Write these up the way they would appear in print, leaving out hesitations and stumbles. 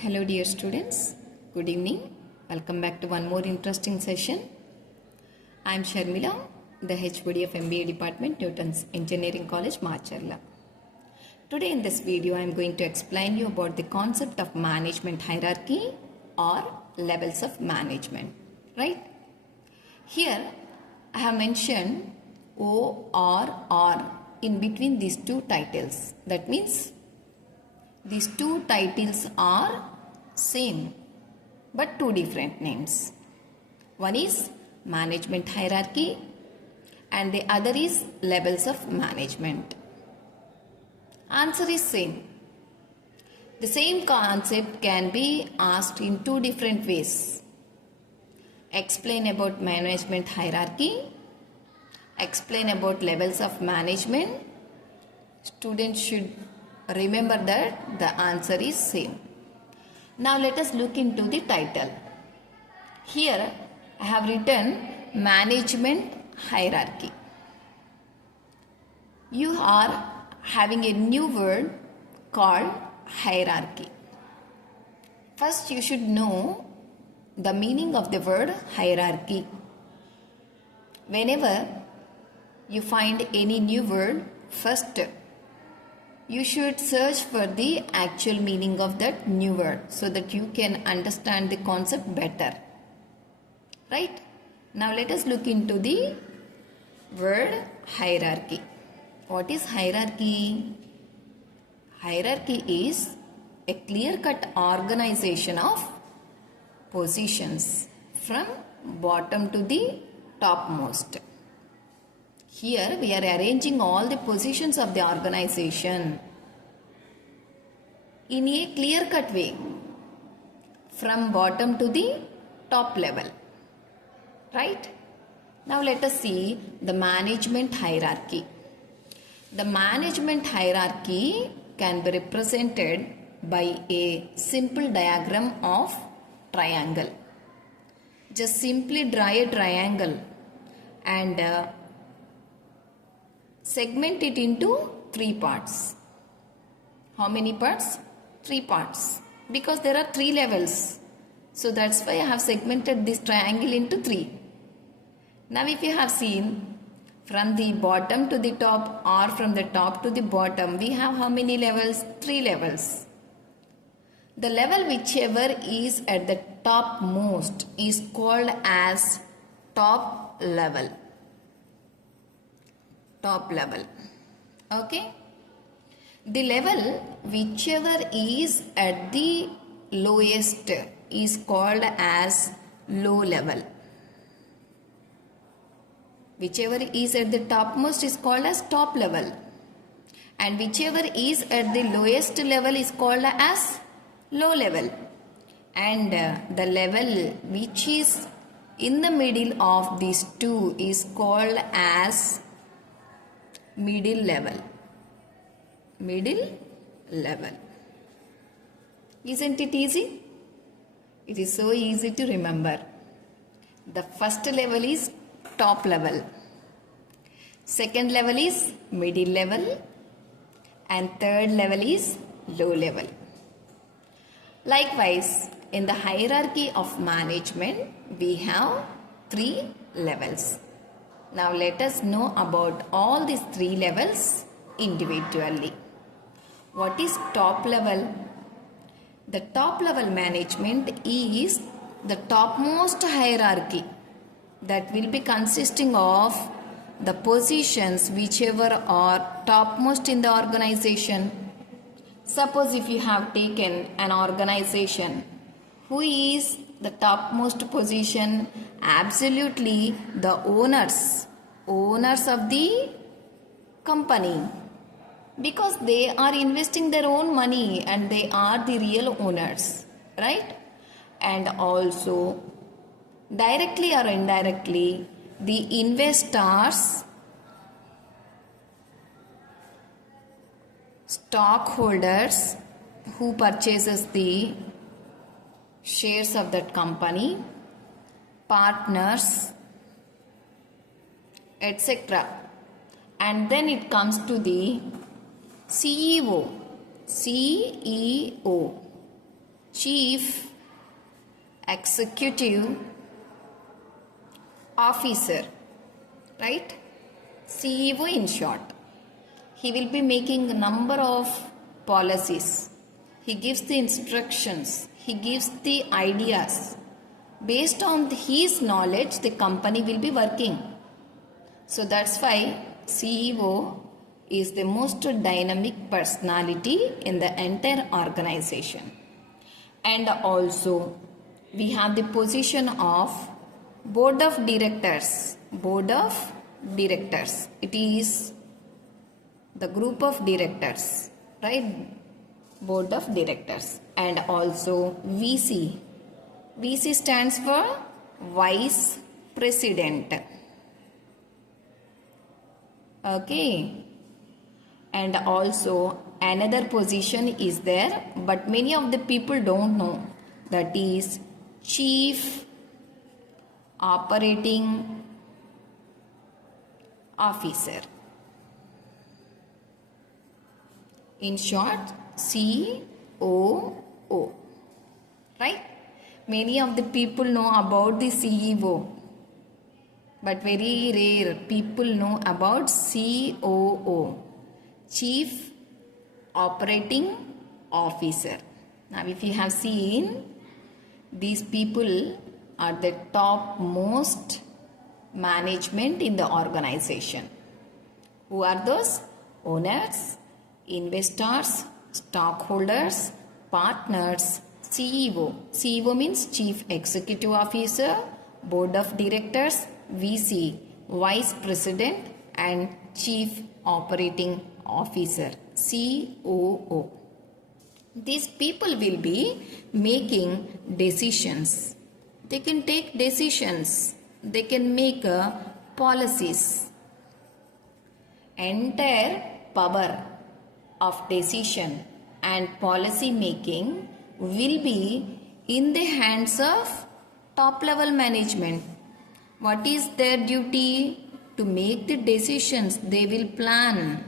Hello dear students, good evening. Welcome back to one more interesting session. I am Sharmila, the HOD of MBA Department, Newton's Engineering College, Marcharla. Today in this video I am going to explain you about the concept of management hierarchy or levels of management, right? Here I have mentioned O or R in between these two titles. That means these two titles are same but two different names. One is management hierarchy and the other is levels of management. Answer is same. The same concept can be asked in two different ways. Explain about management hierarchy, explain about levels of management. Students should remember that the answer is same. Now let us look into the title. Here I have written management hierarchy. You are having a new word called hierarchy. First you should know the meaning of the word hierarchy. Whenever you find any new word, first you should search for the actual meaning of that new word so that you can understand the concept better. Right? Now let us look into the word hierarchy. What is hierarchy? Hierarchy is a clear-cut organization of positions from bottom to the topmost. Here we are arranging all the positions of the organization in a clear-cut way from bottom to the top level. Right? Now let us see the management hierarchy. The management hierarchy can be represented by a simple diagram of triangle. Just simply draw a triangle and segment it into three parts. How many parts? Three parts. Because there are three levels. So that's why I have segmented this triangle into three. Now if you have seen from the bottom to the top or from the top to the bottom, we have how many levels? Three levels. The level whichever is at the topmost is called as top level. Top level. Okay? The level whichever is at the lowest is called as low level. Whichever is at the topmost is called as top level. And whichever is at the lowest level is called as low level. And the level which is in the middle of these two is called as middle level. Middle level. Isn't it easy? It is so easy to remember. The first level is top level. Second level is middle level. And third level is low level. Likewise, in the hierarchy of management, we have three levels. Now let us know about all these three levels individually. What is top level? The top level management is the topmost hierarchy that will be consisting of the positions whichever are topmost in the organization. Suppose if you have taken an organization, who is the topmost position? Absolutely the owners of the company, because they are investing their own money and they are the real owners, right? And also directly or indirectly the investors, stockholders who purchases the shares of that company, partners, etc. And then it comes to the CEO, Chief Executive Officer, right? CEO in short. He will be making a number of policies. He gives the instructions. He gives the ideas. Based on his knowledge, the company will be working. So that's why CEO is the most dynamic personality in the entire organization. And also, we have the position of Board of Directors. Board of Directors. It is the group of directors, right? Board of Directors. And also VC. VC stands for Vice President. Okay. And also another position is there, but many of the people don't know. That is Chief Operating Officer. In short, COO. Right? Many of the people know about the CEO, but very rare people know about COO. Chief Operating Officer. Now, if you have seen, these people are the top most management in the organization. Who are those? Owners, investors, stockholders, partners, CEO. CEO means Chief Executive Officer, Board of Directors, VC, Vice President, and Chief Operating Officer, COO. These people will be making decisions. They can take decisions. They can make policies. Entire power of decision and policy making will be in the hands of top level management. What is their duty? To make the decisions. They will plan.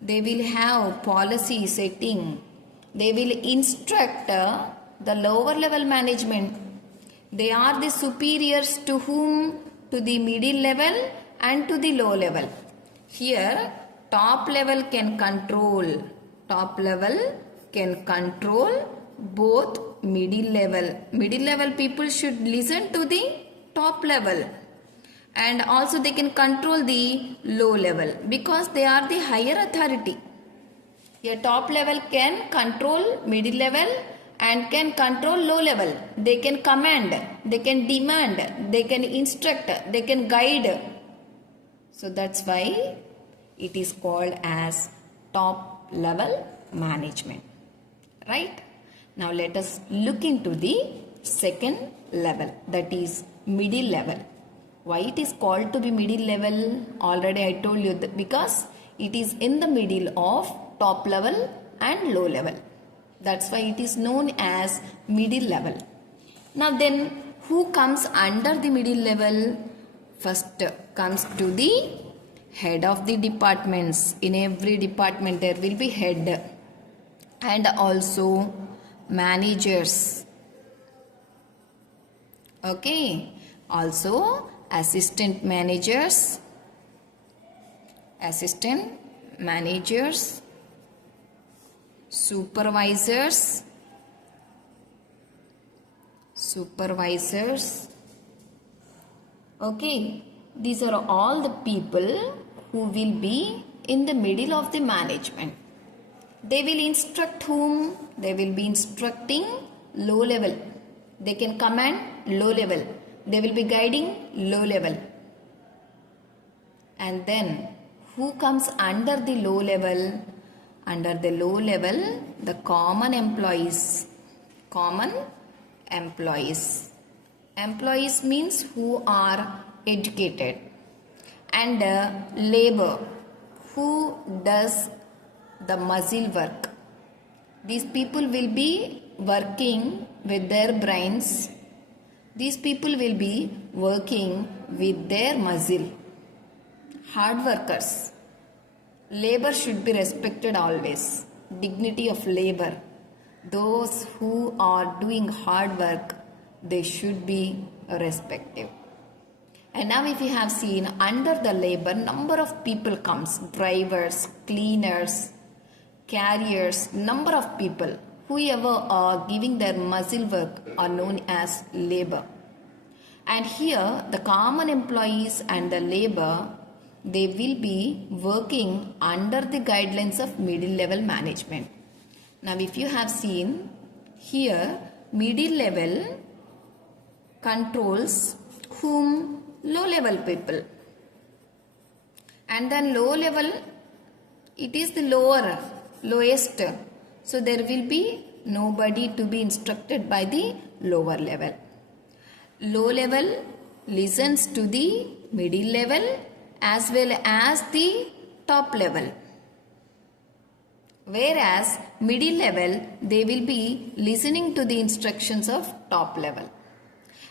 They will have policy setting. They will instruct the lower level management. They are the superiors to whom? To the middle level and to the low level. Here, top level can control. Top level can control both middle level. Middle level people should listen to the top level. And also they can control the low level because they are the higher authority. Here top level can control middle level and can control low level. They can command, they can demand, they can instruct, they can guide. So that's why it is called as top level management. Right? Now let us look into the second level, that is middle level. Why it is called to be middle level? Already I told you that because it is in the middle of top level and low level. That's why it is known as middle level. Now then, who comes under the middle level? First comes to the head of the departments. In every department there will be head and also managers. Okay. Also assistant managers, supervisors, okay, these are all the people who will be in the middle of the management. They will instruct whom? They will be instructing low level. They can command low level. They will be guiding low level. And then who comes under the low level? Under the low level, the common employees. Employees means who are educated. And labor, who does the muscle work. These people will be working with their brains. These people will be working with their muscle. Hard workers. Labor should be respected always. Dignity of labor. those who are doing hard work, they should be respected. And now if you have seen under the labor, number of people comes, drivers, cleaners, carriers, number of people, whoever are giving their muscle work are known as labor. And here the common employees and the labor, they will be working under the guidelines of middle level management. Now if you have seen here, middle level controls whom? Low level people. And then low level, it is the lowest. So there will be nobody to be instructed by the lower level. Low level listens to the middle level as well as the top level. Whereas middle level, they will be listening to the instructions of top level.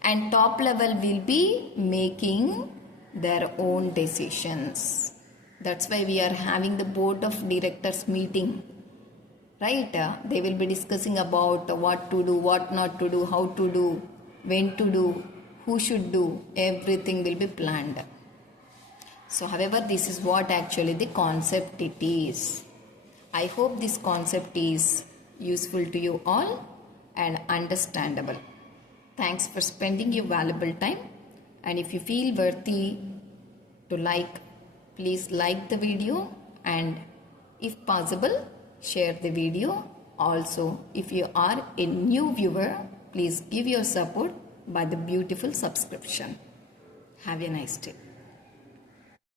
And top level will be making their own decisions. That's why we are having the board of directors meeting. Right? They will be discussing about what to do, what not to do, how to do, when to do, who should do. Everything will be planned. So however, this is what actually the concept it is. I hope this concept is useful to you all and understandable. Thanks for spending your valuable time, and if you feel worthy to like, please like the video, and if possible share the video. Also, if you are a new viewer, please give your support by the beautiful subscription. Have a nice day.